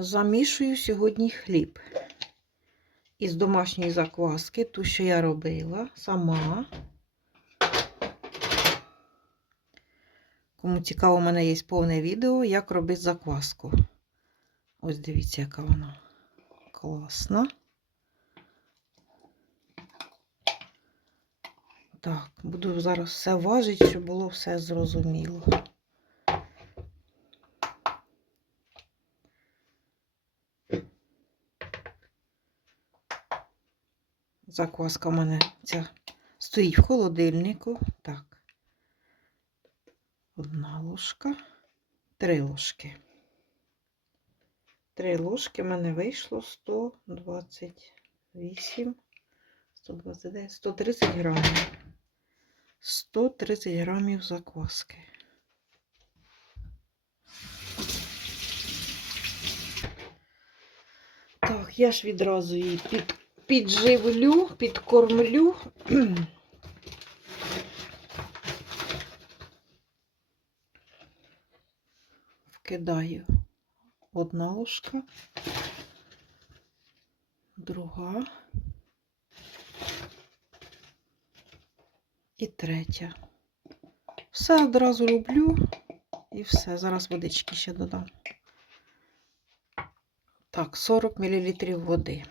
Замішую сьогодні хліб із домашньої закваски, ту, що я робила сама. Кому цікаво, у мене є повне відео, як робити закваску. Ось дивіться, яка вона класна. Так, буду зараз все важити, щоб було все зрозуміло. Закваска в мене ця стоїть в холодильнику. Так. Одна ложка, три ложки. Три ложки в мене вийшло 128, 129, 130 грамів. 130 грамів закваски. Так, я ж відразу її під, підживлю, підкормлю. Вкидаю одна ложка, друга і третя. Все одразу роблю і все. Зараз водички ще додам. Так, 40 мл води.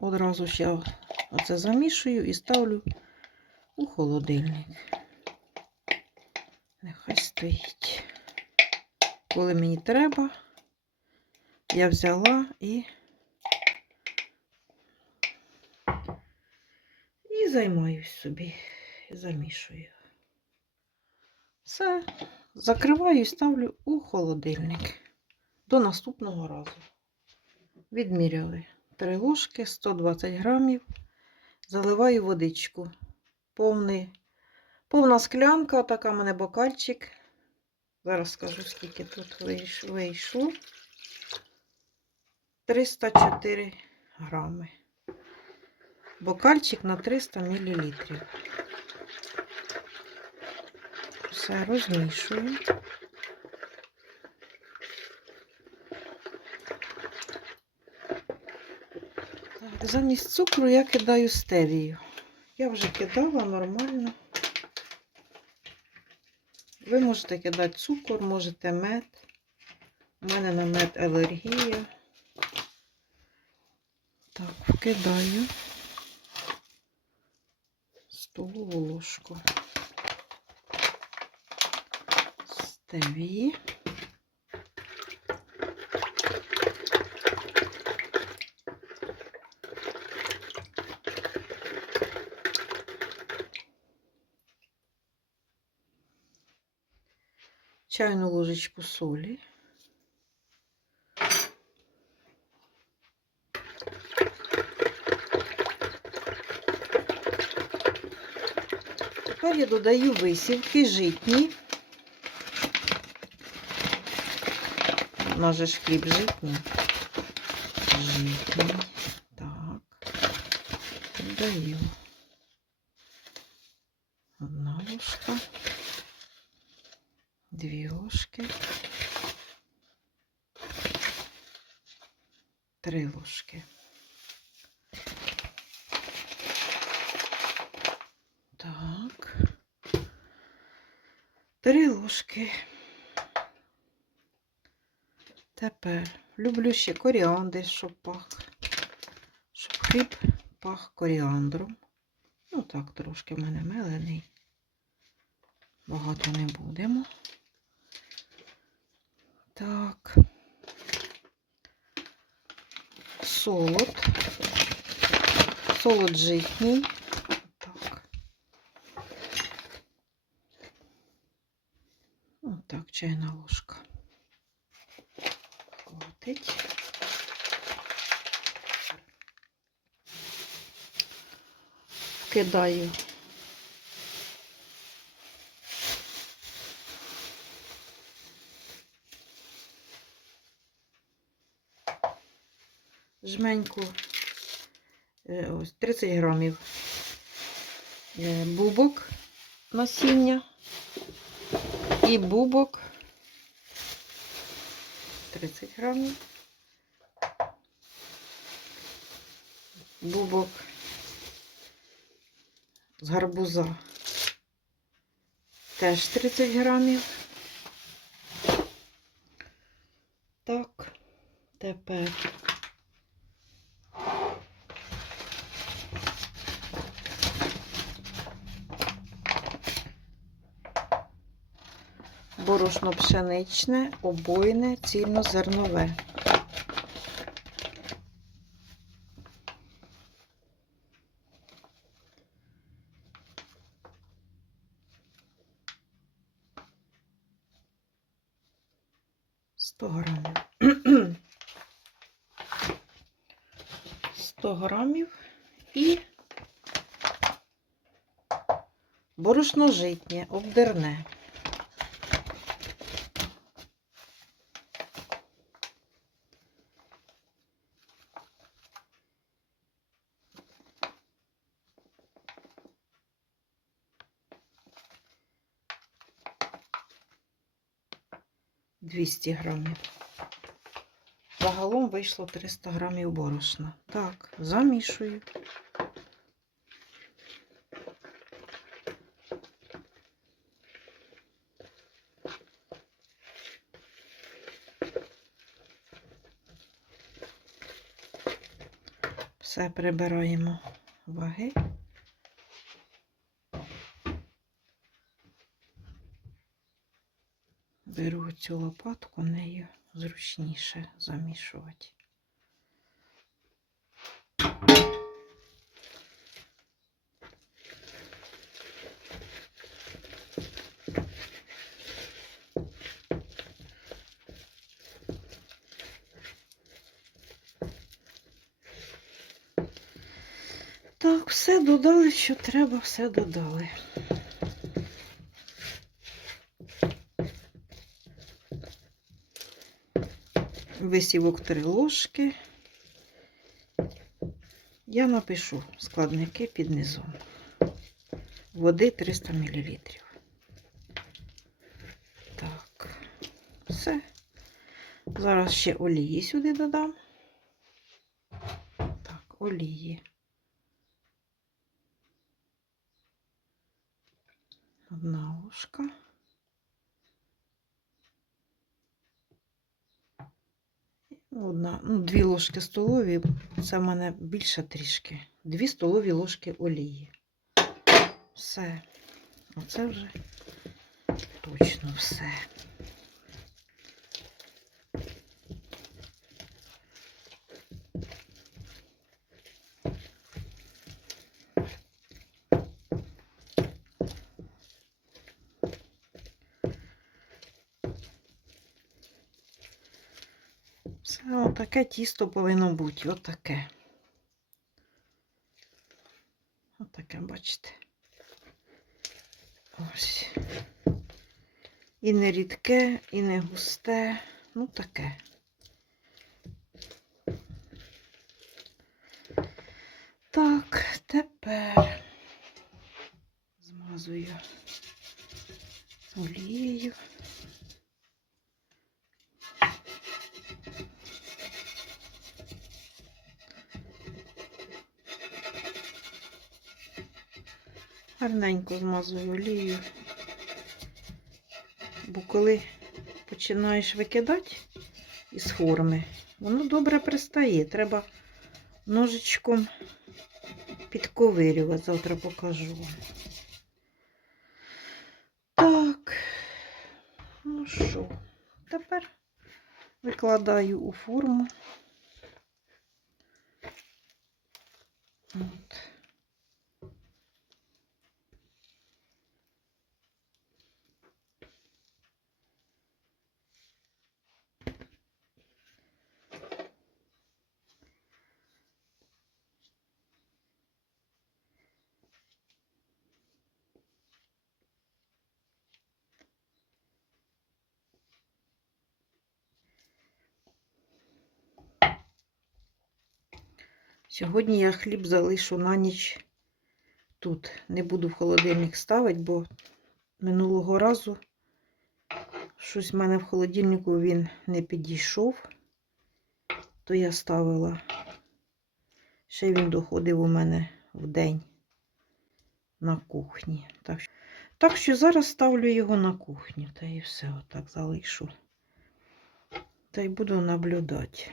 Одразу ще оце замішую і ставлю у холодильник. Нехай стоїть. Коли мені треба, я взяла і і займаюсь собі, замішую. Все, закриваю і ставлю у холодильник до наступного разу. Відміряли 3 ложки, 120 грамів. Заливаю водичку. Повний, повна склянка, така в мене бокальчик. Зараз скажу, скільки тут вийшло. 304 грами. Бокальчик на 300 мл. Все розмішую. Замість цукру я кидаю стевію. Я вже кидала нормально. Ви можете кидати цукор, можете мед. У мене на мед алергія. Так, вкидаю столову ложку стевії. чайну ложечку солі. Тепер я додаю висівки житні. У нас же ж хліб житній. Житній. Так. Додаю. Одна ложка. Дві ложки. Три ложки. Так. Три ложки. Тепер люблю ще коріандр, щоб пах, щоб хліб пах коріандром. Ну так, трошки в мене мелений. Багато не будемо. Так. Солод. Солод житній. Так. Отак, чайна ложка. Хватить. Вкидаю жменьку, е, ось 30 грамів е, бубок насіння і бубок 30 грамів. Бубок з гарбуза теж 30 грамів. Так, тепер борошно пшеничне, обойне, цільнозернове. Сто грамів. 100 грамів і борошно житнє, обдерне. Двісті грамів. Загалом вийшло 300 грамів борошна. Так, замішую. Все прибираємо ваги. Беру цю лопатку, нею зручніше замішувати. Так, все додали, що треба, все додали. Висівок 3 ложки. Я напишу складники під низом. Води 300 мл. Так, все. Зараз ще олії сюди додам. Так, олії. Одна ложка. Одна, ну, дві ложки столові, це в мене більше трішки. Дві столові ложки олії. Все. Оце вже точно все. Все отаке тісто повинно бути, отаке. Отаке, бачите. Ось. І не рідке, і не густе. Ну таке. Так, тепер змазую олією. Гарненько змазую олією. Бо коли починаєш викидати із форми, воно добре пристає. Треба ножичком підковирювати. Завтра покажу вам. Так, ну що, тепер викладаю у форму. Сьогодні я хліб залишу на ніч тут. Не буду в холодильник ставити, бо минулого разу щось в мене в холодильнику він не підійшов, то я ставила. Ще він доходив у мене в день на кухні. Так, що- так що зараз ставлю його на кухню. Та і все отак залишу. Та й буду наблюдати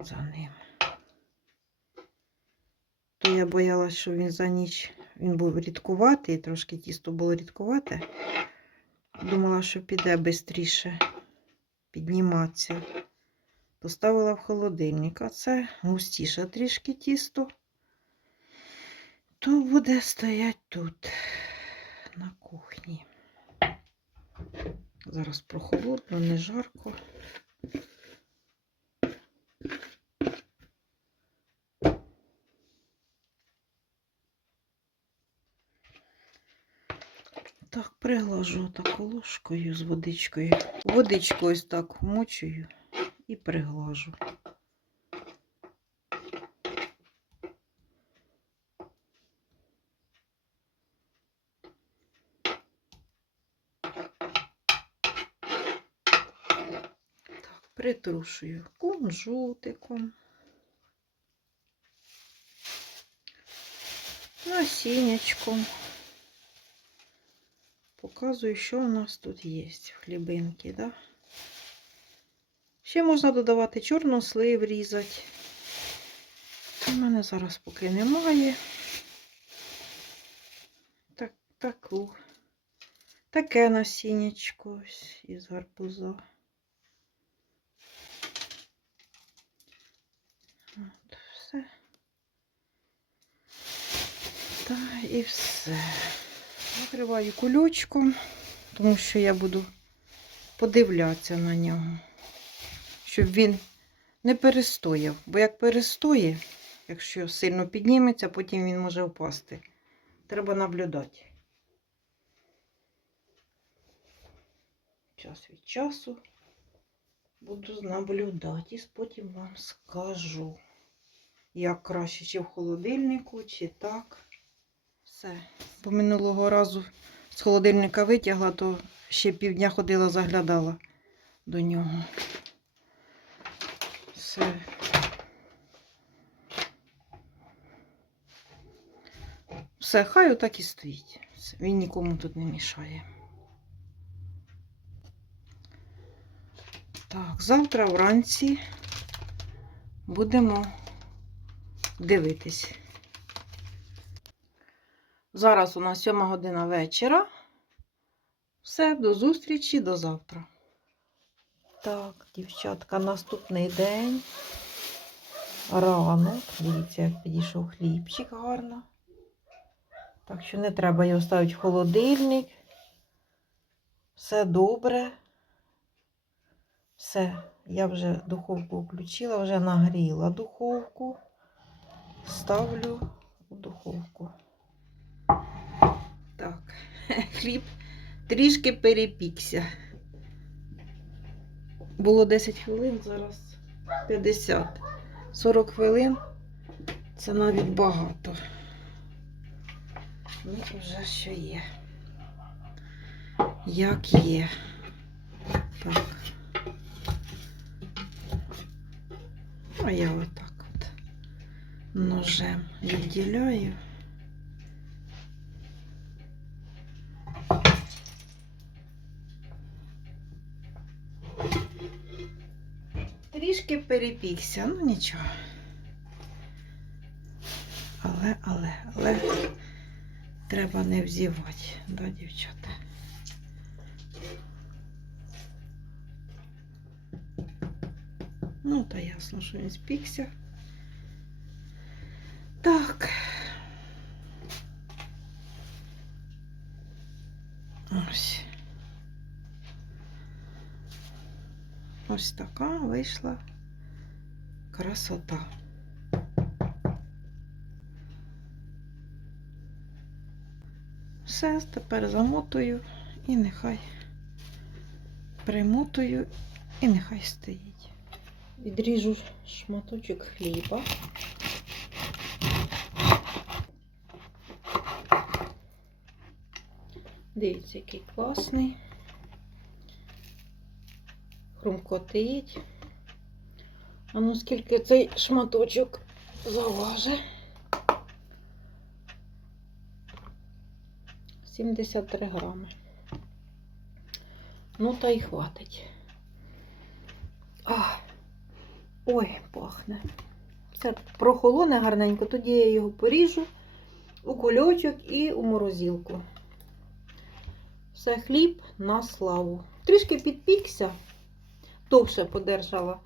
за ним. То я боялась, що він за ніч він був рідкуватий, трошки тісто було рідкувате. Думала, що піде швидше підніматися. Поставила в холодильник, а це густіше трішки тісто. То буде стоять тут, на кухні. Зараз прохолодно, не жарко. Так, приглажу таку ложкою з водичкою. Водичку ось так вмочую і приглажу. Так, притрушую кунжутиком. Насіннячком. Показую, що у нас тут є хлібинки, да? Ще можна додавати чорнослив різати. У мене зараз поки немає. Так, таку. Таке насіннячко ось із гарбуза. От, все. Та і все. Накриваю кульочком, тому що я буду подивлятися на нього, щоб він не перестояв. Бо як перестоє, якщо сильно підніметься, потім він може впасти. Треба наблюдати. Час від часу буду наблюдати і потім вам скажу, як краще, чи в холодильнику, чи так. Все. Бо минулого разу з холодильника витягла, то ще півдня ходила, заглядала до нього. Все. Все, хай отак і стоїть. Все, Він нікому тут не мішає. Так, завтра вранці будемо дивитись. Зараз у нас 7 година вечора. Все, до зустрічі, до завтра. Так, дівчатка, наступний день. Ранок. Дивіться, як підійшов хлібчик гарно. Так що не треба його ставити в холодильник. Все добре. Все, я вже духовку включила, вже нагріла духовку. Ставлю у духовку. Хліб трішки перепікся. Було 10 хвилин, зараз 50. 40 хвилин це навіть багато. Ну, вже що є. Як є. Так. А я отак от ножем відділяю. Трішки перепікся, ну нічого. Але, але, але треба не взівати, да, дівчата? Ну, та ясно, що він спікся. Так. Ось. Ось така вийшла красота. Все, тепер замотую і нехай примотую і нехай стоїть. Відріжу шматочок хліба. Дивіться, який класний. Хрумкотить. А ну скільки цей шматочок заважить? 73 грами. Ну, та й хватить. А, ой, пахне. Це прохолоне гарненько, тоді я його поріжу у кульочок і у морозилку. Все хліб на славу. Трішки підпікся, довше подержала.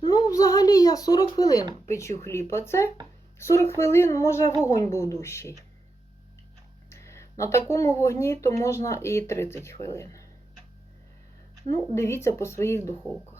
Ну, взагалі, я 40 хвилин печу хліб, а це 40 хвилин, може, вогонь був дужчий. На такому вогні то можна і 30 хвилин. Ну, дивіться по своїх духовках.